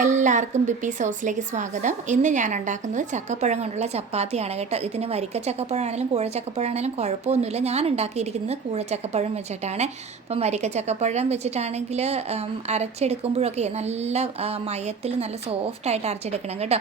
എല്ലാവർക്കും ബിപ്പീസ് ഹൗസിലേക്ക് സ്വാഗതം. ഇന്ന് ഞാൻ ഉണ്ടാക്കുന്നത് ചക്കപ്പഴം കൊണ്ടുള്ള ചപ്പാത്തിയാണ് കേട്ടോ. ഇതിന് വരിക്ക ചക്കപ്പഴമാണെങ്കിലും കൂഴ ചക്കപ്പഴമാണെങ്കിലും കുഴപ്പമൊന്നുമില്ല. ഞാൻ ഉണ്ടാക്കിയിരിക്കുന്നത് കൂഴ ചക്കപ്പഴം വെച്ചിട്ടാണ്. അപ്പം വരിക്ക ചക്കപ്പഴം വെച്ചിട്ടാണെങ്കിൽ അരച്ചെടുക്കുമ്പോഴൊക്കെ നല്ല മയത്തിൽ നല്ല സോഫ്റ്റായിട്ട് അരച്ചെടുക്കണം കേട്ടോ.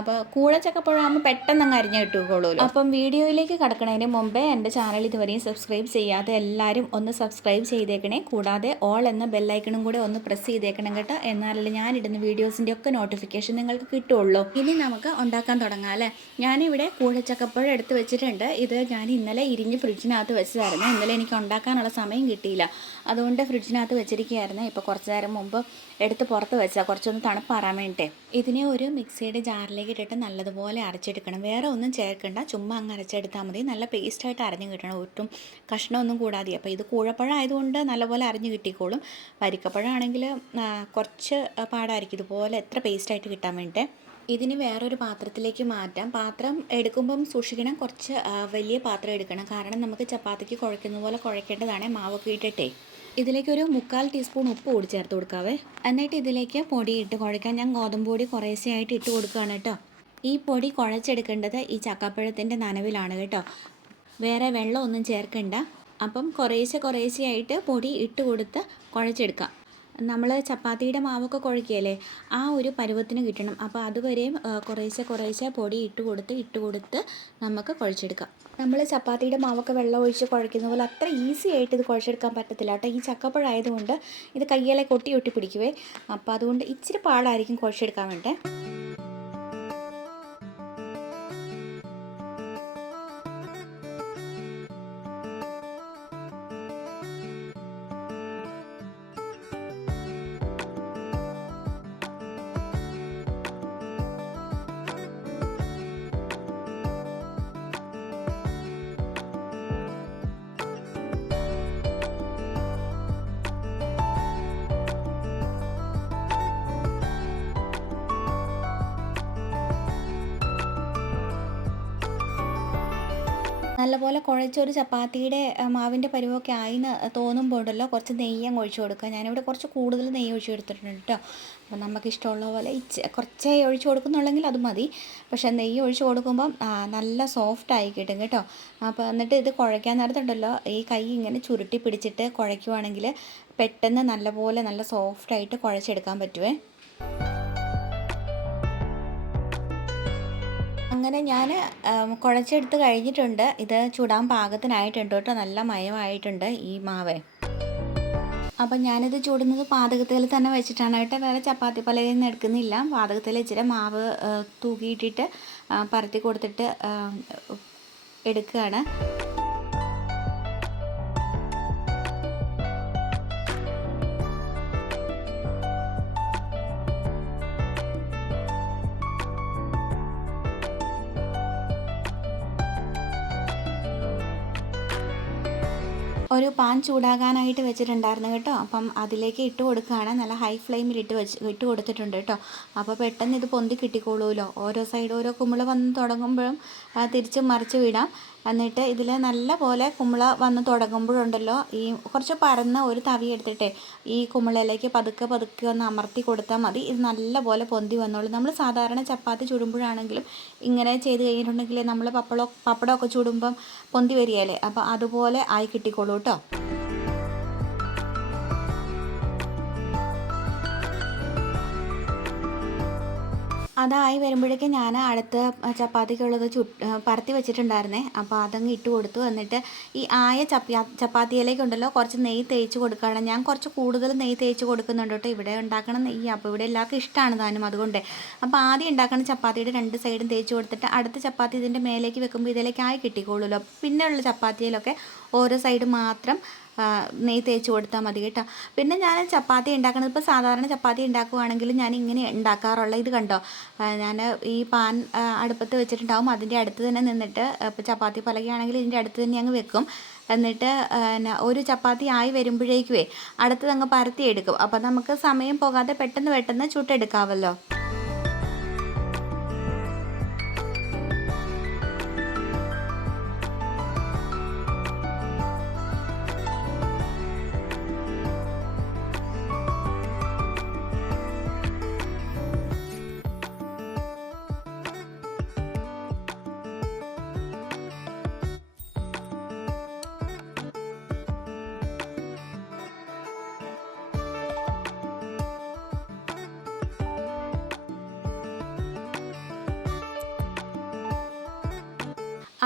അപ്പോൾ കൂഴ ചക്കപ്പഴം ആകുമ്പോൾ പെട്ടെന്ന് അങ്ങ് അരിഞ്ഞ് കിട്ടുകയുള്ളൂ. അപ്പം വീഡിയോയിലേക്ക് കടക്കുന്നതിന് മുമ്പേ എൻ്റെ ചാനൽ ഇതുവരെയും സബ്സ്ക്രൈബ് ചെയ്യാതെ എല്ലാവരും ഒന്ന് സബ്സ്ക്രൈബ് ചെയ്തേക്കണേ. കൂടാതെ ഓൾ എന്ന ബെല്ലൈക്കണും കൂടെ ഒന്ന് പ്രസ് ചെയ്തേക്കണം കേട്ടോ. എന്നാലല്ലേ ഞാനിടുന്ന വീഡിയോസിൻ്റെ ഒക്കെ നോട്ടിഫിക്കേഷൻ നിങ്ങൾക്ക് കിട്ടുള്ളൂ. ഇനി നമുക്ക് ഉണ്ടാക്കാൻ തുടങ്ങാം അല്ലേ. ഞാനിവിടെ കൂഴച്ചക്കപ്പഴം എടുത്ത് വെച്ചിട്ടുണ്ട്. ഇത് ഞാൻ ഇന്നലെ ഇരിഞ്ഞ് ഫ്രിഡ്ജിനകത്ത് വെച്ചതായിരുന്നു. ഇന്നലെ എനിക്ക് ഉണ്ടാക്കാനുള്ള സമയം കിട്ടിയില്ല, അതുകൊണ്ട് ഫ്രിഡ്ജിനകത്ത് വെച്ചിരിക്കുകയായിരുന്നു. ഇപ്പോൾ കുറച്ച് നേരം മുമ്പ് എടുത്ത് പുറത്ത് വെച്ചാൽ കുറച്ചൊന്ന് തണുപ്പാറാൻ വേണ്ടിയിട്ട്. ഇതിനെ ഒരു മിക്സിയുടെ ജാറിലേക്ക് ഇട്ടിട്ട് നല്ലതുപോലെ അരച്ചെടുക്കണം. വേറെ ഒന്നും ചേർക്കണ്ട, ചുമ്മാ അങ്ങ് അരച്ചെടുത്താൽ മതി. നല്ല പേസ്റ്റായിട്ട് അരഞ്ഞ് കിട്ടണം, ഒട്ടും കഷ്ണമൊന്നും കൂടാതെ. അപ്പോൾ ഇത് കൂഴപ്പഴം ആയതുകൊണ്ട് നല്ലപോലെ അരഞ്ഞ് കിട്ടിക്കോളും. വരിക്കപ്പഴമാണെങ്കിൽ കുറച്ച് പാടായിരിക്കും ഇതുപോലെ എത്ര പേസ്റ്റായിട്ട് കിട്ടാൻ വേണ്ടിയിട്ട്. ഇതിന് വേറൊരു പാത്രത്തിലേക്ക് മാറ്റാം. പാത്രം എടുക്കുമ്പം സൂക്ഷിക്കണം, കുറച്ച് വലിയ പാത്രം എടുക്കണം. കാരണം നമുക്ക് ചപ്പാത്തിക്ക് കുഴയ്ക്കുന്ന പോലെ കുഴയ്ക്കേണ്ടതാണ്. മാവൊക്കെ ഇട്ടിട്ടേ ഇതിലേക്കൊരു 1/4 ടീസ്പൂൺ ഉപ്പ് കൂടി ചേർത്ത് കൊടുക്കാവേ. എന്നിട്ട് ഇതിലേക്ക് പൊടി ഇട്ട് കുഴയ്ക്കാൻ ഞാൻ ഗോതമ്പ് പൊടി കുറേശ്ശെയായിട്ട് ഇട്ട് കൊടുക്കുകയാണ് കേട്ടോ. ഈ പൊടി കുഴച്ചെടുക്കേണ്ടത് ഈ ചക്കപ്പഴത്തിൻ്റെ നനവിലാണ് കേട്ടോ, വേറെ വെള്ളമൊന്നും ചേർക്കണ്ട. അപ്പം കുറേശ്ശെയായിട്ട് പൊടി ഇട്ട് കൊടുത്ത് കുഴച്ചെടുക്കാം. നമ്മൾ ചപ്പാത്തിയുടെ മാവൊക്കെ കുഴയ്ക്കുകയല്ലേ, ആ ഒരു പരുവത്തിന് കിട്ടണം. അപ്പോൾ അതുവരെയും കുറേശ്ശെ പൊടി ഇട്ട് കൊടുത്ത് നമുക്ക് കുഴച്ചെടുക്കാം. നമ്മൾ ചപ്പാത്തിയുടെ മാവൊക്കെ വെള്ളം ഒഴിച്ച് കുഴയ്ക്കുന്ന പോലെ അത്ര ഈസി ആയിട്ട് ഇത് കുഴച്ചെടുക്കാൻ പറ്റത്തില്ല കേട്ടോ. ഈ ചക്കപ്പഴം ആയതുകൊണ്ട് ഇത് കയ്യിലെ കൊട്ടി പിടിക്കുവേ. അപ്പോൾ അതുകൊണ്ട് ഇച്ചിരി പാടായിരിക്കും കുഴച്ചെടുക്കാൻ വേണ്ടേ. നല്ലപോലെ കുഴച്ചൊരു ചപ്പാത്തിയുടെ മാവിൻ്റെ പരുവമൊക്കെ ആയിന്ന് തോന്നുമ്പോൾ ഉണ്ടല്ലോ, കുറച്ച് നെയ്യം ഒഴിച്ചു കൊടുക്കുക. ഞാനിവിടെ കുറച്ച് കൂടുതൽ നെയ്യ് ഒഴിച്ച് കൊടുത്തിട്ടുണ്ട് കേട്ടോ. അപ്പോൾ നമുക്കിഷ്ടമുള്ള പോലെ കുറച്ചേ ഒഴിച്ച് കൊടുക്കുന്നുണ്ടെങ്കിൽ അത് മതി. പക്ഷേ നെയ്യ് ഒഴിച്ച് കൊടുക്കുമ്പം നല്ല സോഫ്റ്റായി കിട്ടും കേട്ടോ. അപ്പോൾ എന്നിട്ട് ഇത് കുഴയ്ക്കാൻ നേരത്തുണ്ടല്ലോ, ഈ കൈ ഇങ്ങനെ ചുരുട്ടി പിടിച്ചിട്ട് കുഴയ്ക്കുവാണെങ്കിൽ പെട്ടെന്ന് നല്ലപോലെ നല്ല സോഫ്റ്റായിട്ട് കുഴച്ചെടുക്കാൻ പറ്റുമേ. അങ്ങനെ ഞാൻ കുഴച്ചെടുത്ത് കഴിഞ്ഞിട്ടുണ്ട്. ഇത് ചുടാൻ പാകത്തിനായിട്ടുണ്ട് കേട്ടോ. നല്ല മയമായിട്ടുണ്ട് ഈ മാവേ. അപ്പം ഞാനിത് ചുടുന്നത് പാചകത്തിൽ തന്നെ വെച്ചിട്ടാണ് കേട്ടോ. വേറെ ചപ്പാത്തി പലകയിൽ നിന്ന് എടുക്കുന്നില്ല. പാചകത്തിൽ ഇച്ചിരി മാവ് തൂക്കിയിട്ടിട്ട് പരത്തി കൊടുത്തിട്ട് എടുക്കുകയാണ്. ഒരു പാൻ ചൂടാകാനായിട്ട് വെച്ചിട്ടുണ്ടായിരുന്നു കേട്ടോ. അപ്പം അതിലേക്ക് ഇട്ട് കൊടുക്കുകയാണ്. നല്ല ഹൈ ഫ്ലെയിമിൽ ഇട്ട് കൊടുത്തിട്ടുണ്ട് കേട്ടോ. അപ്പോൾ പെട്ടെന്ന് ഇത് പൊന്തി കിട്ടിക്കോളൂല്ലോ. ഓരോ സൈഡ് ഓരോ കുമ്പിള വന്ന് തുടങ്ങുമ്പോഴും തിരിച്ചും മറിച്ച് വിടാം. എന്നിട്ട് ഇതിൽ നല്ല പോലെ കുമ്പിള വന്ന് തുടങ്ങുമ്പോഴുണ്ടല്ലോ, ഈ കുറച്ച് പരന്ന ഒരു തവി എടുത്തിട്ടേ ഈ കുമ്പിളയിലേക്ക് പതുക്കെ ഒന്ന് അമർത്തി കൊടുത്താൽ മതി. ഇത് നല്ല പോലെ പൊന്തി വന്നോളൂ. നമ്മൾ സാധാരണ ചപ്പാത്തി ചുടുമ്പോഴാണെങ്കിലും ഇങ്ങനെ ചെയ്ത് കഴിഞ്ഞിട്ടുണ്ടെങ്കിൽ നമ്മൾ പപ്പടമൊക്കെ ചുടുമ്പം പൊന്തി വരികയല്ലേ, അപ്പോൾ അതുപോലെ ആയി കിട്ടിക്കോളൂ കേട്ടോ. അതായി വരുമ്പോഴേക്കും ഞാൻ അടുത്ത ചപ്പാത്തിക്കുള്ളത് പരത്തി വെച്ചിട്ടുണ്ടായിരുന്നേ. അപ്പോൾ അതങ്ങ് ഇട്ട് കൊടുത്തു. എന്നിട്ട് ഈ ചപ്പാത്തിയിലേക്കുണ്ടല്ലോ കുറച്ച് നെയ്യ് തേച്ച് കൊടുക്കുകയാണ്. ഞാൻ കുറച്ച് കൂടുതൽ നെയ്യ് തേച്ച് കൊടുക്കുന്നുണ്ട് കേട്ടോ. ഇവിടെ ഉണ്ടാക്കണം നെയ്യ്, അപ്പോൾ ഇവിടെ എല്ലാവർക്കും ഇഷ്ടമാണ് താനും, അതുകൊണ്ട്. അപ്പോൾ ആദ്യം ഉണ്ടാക്കുന്ന ചപ്പാത്തിയുടെ 2 സൈഡും തേച്ച് കൊടുത്തിട്ട് അടുത്ത ചപ്പാത്തി ഇതിൻ്റെ മേലേക്ക് വെക്കുമ്പോൾ ഇതിലേക്ക് ആയി കിട്ടിക്കോളൂല്ലോ. പിന്നെ ഉള്ള ചപ്പാത്തിയിലൊക്കെ ഓരോ സൈഡ് മാത്രം നെയ്യ് തേച്ച് കൊടുത്താൽ മതി കേട്ടോ. പിന്നെ ഞാൻ ചപ്പാത്തി ഉണ്ടാക്കുന്നത്, ഇപ്പോൾ സാധാരണ ചപ്പാത്തി ഉണ്ടാക്കുകയാണെങ്കിൽ ഞാൻ ഇങ്ങനെ ഉണ്ടാക്കാറുള്ളത്. ഇത് കണ്ടോ, ഞാൻ ഈ പാൻ അടുപ്പത്ത് വെച്ചിട്ടുണ്ടാവും. അതിൻ്റെ അടുത്ത് തന്നെ നിന്നിട്ട്, ഇപ്പോൾ ചപ്പാത്തി പലകയാണെങ്കിൽ ഇതിൻ്റെ അടുത്ത് തന്നെ അങ്ങ് വെക്കും. എന്നിട്ട് ഒരു ചപ്പാത്തി ആയി വരുമ്പോഴേക്കുവേ അടുത്തത് അങ്ങ് പരത്തിയെടുക്കും. അപ്പോൾ നമുക്ക് സമയം പോകാതെ പെട്ടെന്ന് ചുട്ടെടുക്കാമല്ലോ.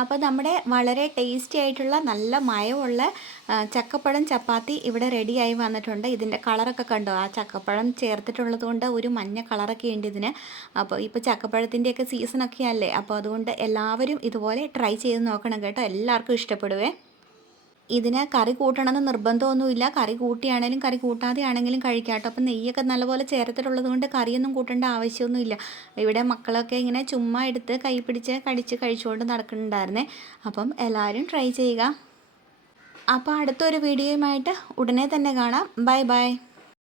അപ്പോൾ നമ്മുടെ വളരെ ടേസ്റ്റി ആയിട്ടുള്ള നല്ല മയമുള്ള ചക്കപ്പഴം ചപ്പാത്തി ഇവിടെ റെഡിയായി വന്നിട്ടുണ്ട്. ഇതിൻ്റെ കളറൊക്കെ കണ്ടോ, ആ ചക്കപ്പഴം ചേർത്തിട്ടുള്ളത് കൊണ്ട് ഒരു മഞ്ഞ കളറൊക്കെ ഉണ്ട് ഇതിന്. അപ്പോൾ ഇപ്പോൾ ചക്കപ്പഴത്തിൻ്റെയൊക്കെ സീസണൊക്കെ അല്ലേ, അപ്പോൾ അതുകൊണ്ട് എല്ലാവരും ഇതുപോലെ ട്രൈ ചെയ്ത് നോക്കണം കേട്ടോ, എല്ലാവർക്കും ഇഷ്ടപ്പെടുവേ. ഇതിന് കറി കൂട്ടണമെന്ന് നിർബന്ധമൊന്നുമില്ല, കറി കൂട്ടിയാണെങ്കിലും കറി കൂട്ടാതെ ആണെങ്കിലും കഴിക്കാം കേട്ടോ. അപ്പം നെയ്യൊക്കെ നല്ലപോലെ ചേർത്തിട്ടുള്ളത് കൊണ്ട് കറിയൊന്നും കൂട്ടേണ്ട ആവശ്യമൊന്നുമില്ല. ഇവിടെ മക്കളൊക്കെ ഇങ്ങനെ ചുമ്മാ എടുത്ത് കൈ പിടിച്ച് കടിച്ച് കഴിച്ചുകൊണ്ട് നടക്കുന്നുണ്ടായിരുന്നേ. അപ്പം എല്ലാവരും ട്രൈ ചെയ്യുക. അപ്പോൾ അടുത്തൊരു വീഡിയോയുമായിട്ട് ഉടനെ തന്നെ കാണാം. Bye bye.